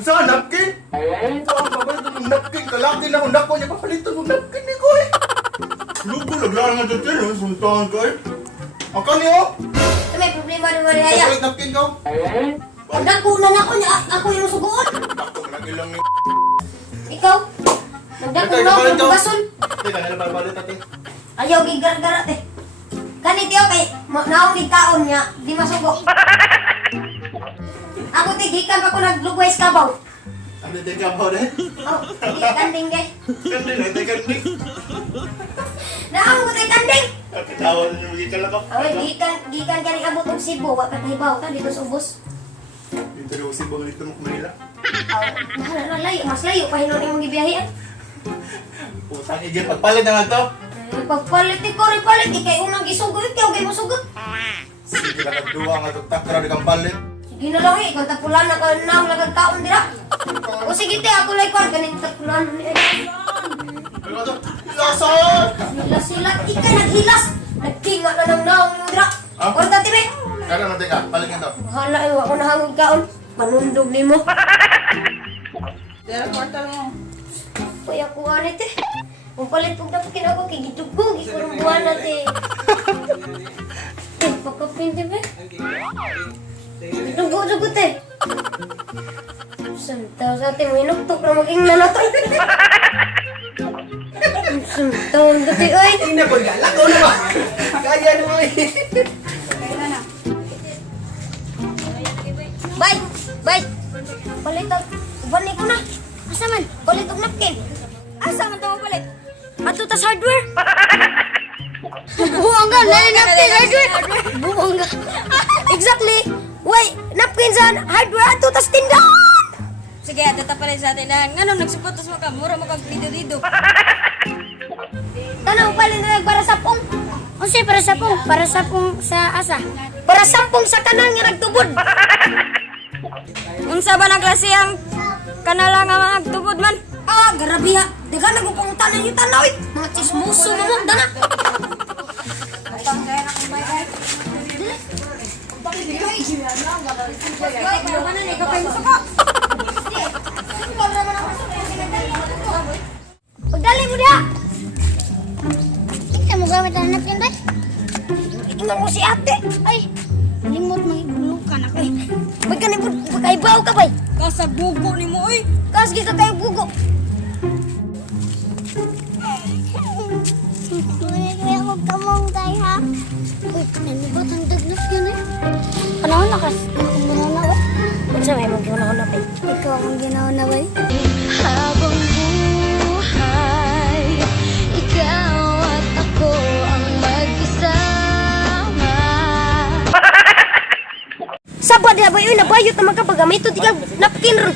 Saan napkin? Saan papalit ng napkin? Kalaki na kung dako niya papalitan ng napkin ni ko eh. Lugo, laglaan nga dyan eh. Suntahan ka eh. Ang kaniyo? May problema naman niya. Papalit napkin ka? Nagdakunan ako niya. Ako yung sugoon. Ako, nagilang ni... Ikaw? Nagdakunan ako yung bugason. Teka, nalapalit natin. Ayaw, gigar-garat eh. Ganit yun kay naong kaon niya. Di masugo. Ako tigikan pa ko naglugway sa kabaw. Ano din ka po rin? Oh, di kanding kay. Kanding, ito kanding. Naong ko kay kanding. Kapitawa na yung magiging kalakap. Ay, gikan ka ni abot og Cebu. Wa katahibaw ta dito sa ubos. Dito rin si Bang dito mo Manila. Mahal na layo. Mas layo pa hinon imong gibiyahe. Putang igil, pagpalit na nga to. Pagpalit ko rin palit. Ikay unang gisugod. Ikaw kay masugot. Sige lang nagduwa nga ito. Takra di kang palit. Sige na lang eh. Ikaw tapulan na ka naong nagagkaon dira. O sige te, ako lang kwan. Ganit tapulan ni Ano to? Lason! Hilas-hilas. Ikay naghilas. Nagtinga na ng naong yung dira. Ah? Kwarta tibe. Kaya natin ka, palit nga to. Hala eh. Wako nahangod kaon. Panundog ni mo. Dara kwarta mo. Kuya ko anit eh. Kung palit kong tapukin ako kay gitugog. Ikurong buwan natin. Eh, pakapin tibe. Dugo-dugot eh. Santaw sa ating minuktok na maging nanatay. Santaw ang gati ay. Tingnan ko galak ko na ba? Kaya mo eh. Bay! Bay! Palitag. Bani ko na. Asa man? Palitag napkin. Asa man ito palit? Ato tas hardware. Buwang ka. Nani napkin hardware. Buwang ka. Exactly. Wait, napkin sa hardware ato tas tindahan. Sige, ato ta pala sa atin na ngano nagsuportas mo ka, mura mo kang dito. Tanong pala na para sa pong. O siya, para sa pong. Para sa pong sa asa. Para sa pong sa kanal nga nagtubod. Unsa ba na klase ang kanala nga magtubod man? Ah, grabe ha. Daga nagpupuntanan yung tanaw eh. Mga chismoso mo mo. Dana. Pagdali mo diha. Ito mo gamit ang napkin ba? Tingnan mo si ate. Ay, limot magigulukan ako eh. Magkaibaw ka ba? Kasa bugo ni mo oy. Kasgi ka kayo bugo. May ako kamong tayo ha. Uy, ano ba ang dagnap yun eh? Panahon na kas. Ang mananaw eh. Kung sa may mag-unahon na pa eh. Ikaw ang ginawa na ba? Habang buhay, ikaw at ako ang mag-isama. Sabad na ba yun? Nabayot naman ka pag-gamit ito. Di ka napkin ron.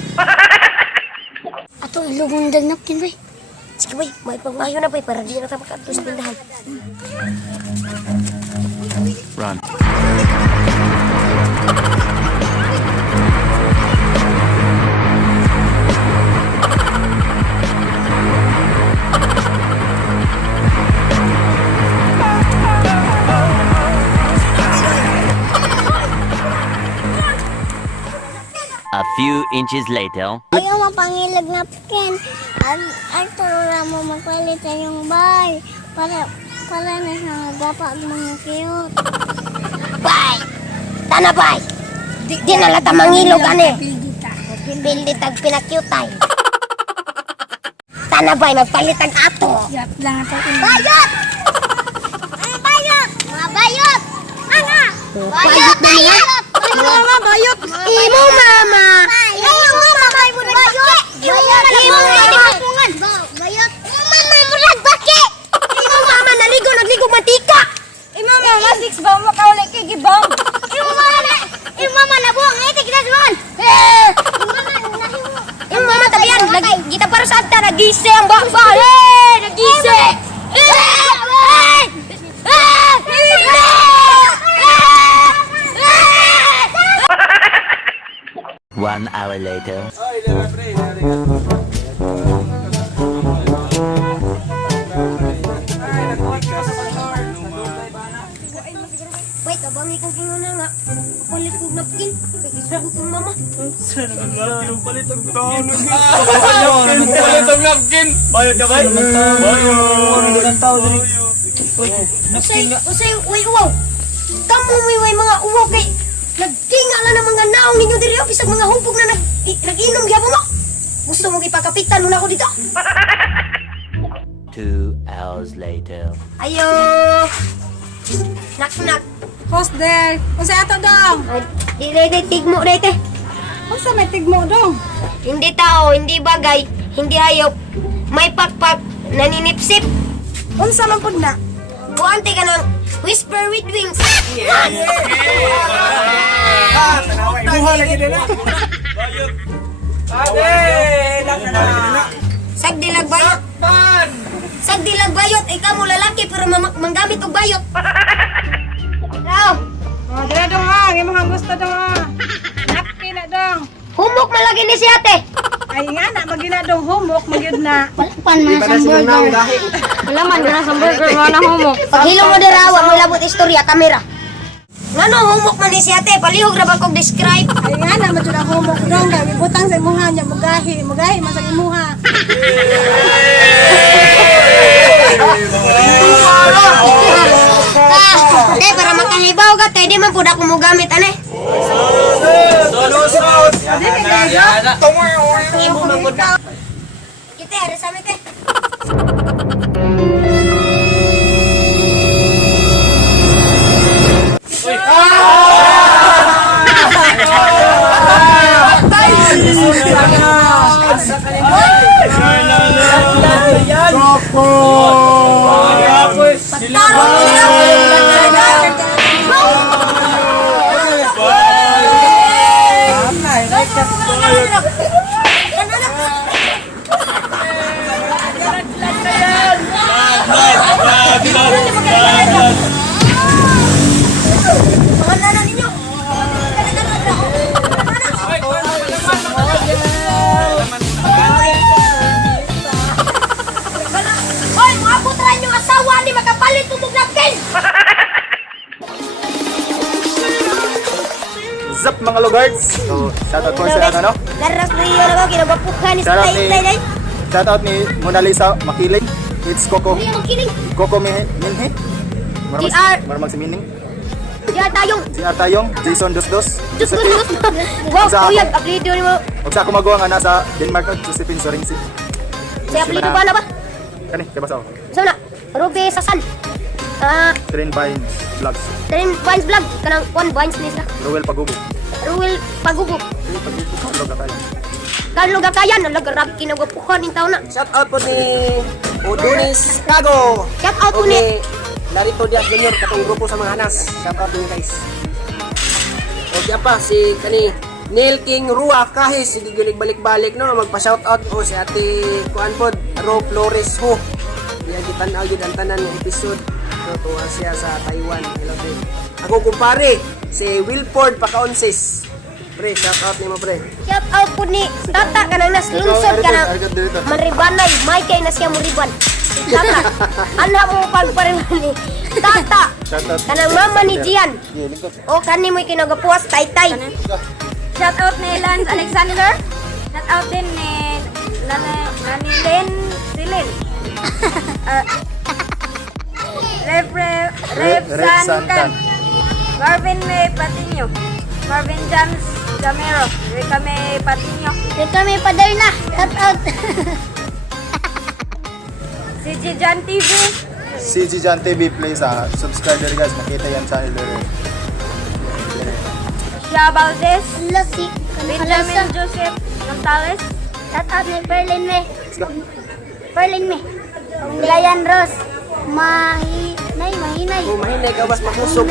Ato ilugong dagnapkin ba? Sige ba, may pagmayo na ba para di na tayo makatos tindahan. Run. A few inches later. Ayaw mapangilag napkin. At tulura mo magpalit sa yung bar. Para na siya magapag mga cute. Bay! Tana bay! Di na lata mangilog ane. Bildi tag pinakyutay. Tana bay, magpalit ang ato. Yap lang ito. Bayot! Ano bayot? Mga bayot! Ano? Bayot na niya. Mga bayot! Imo mama! Imo mama! Bayot! Imo mama! Bayot! Mama! Murag baki! Imo mama, nagligo mantika. Imo mga 6 ba mo kauli kay gibang. Imo mama nabuang! Ito kita suman! Imo mama tabihan, lagi kita para sa ata nagise ang baba. Hey, nagise. One hour later. Ay, dara pre. Wait, abang ni kong kinuna nga. Palit kong napkin. Kay isugo kong mama. Usay, uy, uwaw. Kamu may mga uwaw kay nagtingala ng mga naong ninyo diri o bisag mga humpog na nag-inom gyapon mo. Gusto mo ipakapitan mo na ako dito? 2 hours later. Ayo. Nak. Host there. Kung sa ato dong. Dito tigmo dito. Kung sa may tigmo dong. Hindi tao, hindi bagay, hindi hayop. May pakpak, naninipsip. Unsa man pud na? Buante ka ng whisper with wings. Buha lagi din na. Ade, Sagdilag bayot. Sagdilag bayot. Ikaw mo lalaki pero manggamit og bayot. Raw, Oh, dira dong ha. Ang mga gusto dong ha. Napkin na dong. humok malagi ni si ate. Ay nga na, magina dong humok, magyud na. Pan man sa burger. Wala man na sa burger mo na humok. Paghilong mo dirawa mo labot istorya kamera. Ngano humok man ni si ate, palihog ra ba kog describe. Ay nga na, magyud ang humok dong. Kaya ibutang sa imuha niya, mugahi man sa imuha. Para makahibaw ka, kaya di man pud ako mo gamit ane. Kita ada sa amin te. Hoy, mga putra nyo asawa ni makapalit tubog napkin! Zap mga Logards! So, shoutout po sa ano? Laras na iyo na ba, kinagapukan ni Shoutout Stay ni, Stay. shoutout ni Mona Lisa Makiling. It's Coco. Uy, makinig. Coco Minhe. GR. Maramag si Mining. Diyan tayong. Si Artayong. Jason Dusdos. Diyos ko, Diyos ko. Wow, Sa ako. kuya, apelido ni mo. Huwag sa ako magawa nga nasa Denmark na Josephine Soringsi. Sa apelido ba na ba? Kani, kaya basa ako. Saan na? Ruby Sasan. Train by Vlogs. Tren Vines Vlog. Kanang one Vines ni sila. Ruel Pagubo. Ruel Pagugo. Vlog na tayo. Kanlo gakayan, nalagarab kinagapukan ng taon na. Shout out po ni Udonis Cago. Shout out po ni Larito Diaz Jr. katong grupo sa mga hanas. Shout out niyo guys. O diya pa si kani Neil King Rua kahis sige gilig balik-balik no magpa-shout out o si Ate Kuan pod Ro Flores ho. Diya gitan-aw gid ang tanan ng episode. So tuwa siya sa Taiwan. Hello pre. Ako kumpare si Wilford Pacaonses. Pre, shout out ni mo pre. shout out po ni Tata kanang naslungsod kanang Maribanay, may kay na siya muriban. Tata, anak mo pagpariban ni Tata. Shoutout. Kanang mama ni Gian. O kani mo kinagapuas Taytay. Shout out ni Lance Alexander. Shout out din ni Nanilen Silin. Rev Sankan. Marvin May Patinho. Marvin James Gamero. Rika May Patinho. Kami paderna. Shout out. Si Jijan TV. Si Jijan TV, please subscribe guys. Makita yan channel dere. Shia Valdez. Lasi. Benjamin Joseph Gonzalez. Shout out ni Perlin me. Let's go. Perlin me. Ryan Ross. Mahinay. Oh, mahinay ka bas makusog.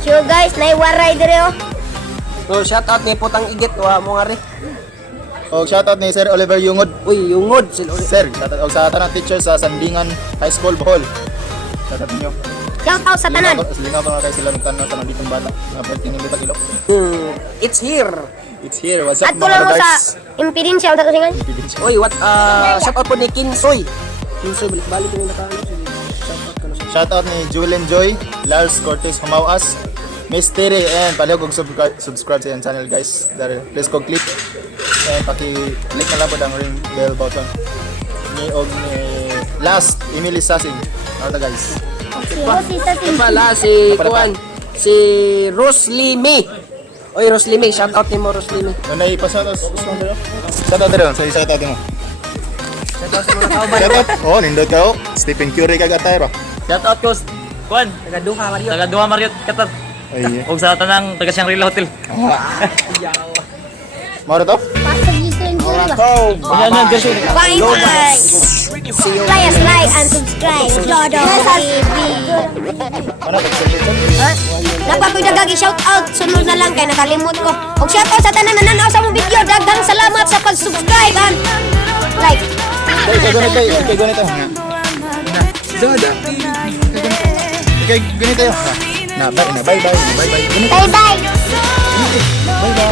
Sure guys, naiwaray dire oh. So shout out ni Putang Igit wa mo nga ri. O shoutout ni Sir Oliver Yungod. Uy, yungod sila. Sir, shoutout og sa tanang teacher sa Sandingan High School, Bohol. Shoutout niyo. Shout out sa tanan. Lingaw pa nga kayo sila ng tanong sa mga ditong bata. Nga pwede tinilita ilok. It's here. It's here. What's up At tulang mo sa guys? impidensya ang takusingan. Uy, what shout out po ni Kinsoy. Kinsoy balik-balik yung nakaano. Shout out ka na sa Shoutout ni Julian Joy, Lars Cortez Humawas, Mystery, and palihog og subscribe sa iyang channel guys. Dari please kog click and paki-click na lang po ang ring bell button. Ni last Emily Sasing. Ano ta guys? Pala si Kuan, si Rosely May. Oy, Rosely May, shout out nimo Rosely May. Ano ipasada sa gusto mo? Shoutout dito, sa shoutout mo. Shout out sa mga tao ba? Shoutout. Oh, nindot ka oh. Stephen Curry kag atay ro. Shout out ko, Juan, Taga Duha Mario. taga Duha Marriott, Qatar. Ay. O sa tanang taga Shangri-La Hotel. Mao to? Yan na, Gerson. Bye guys! Please like and subscribe. Lodo TV. Ano pag-subscribe? Nagpapidagagi shout out. Sunod na lang kay nakalimot ko. Og shout out sa tanan na nanaw sa mong video. Daghang salamat sa pag-subscribe and like. Kay ganito. Kay ganito. Na, bye bye. Bye bye. Bye bye.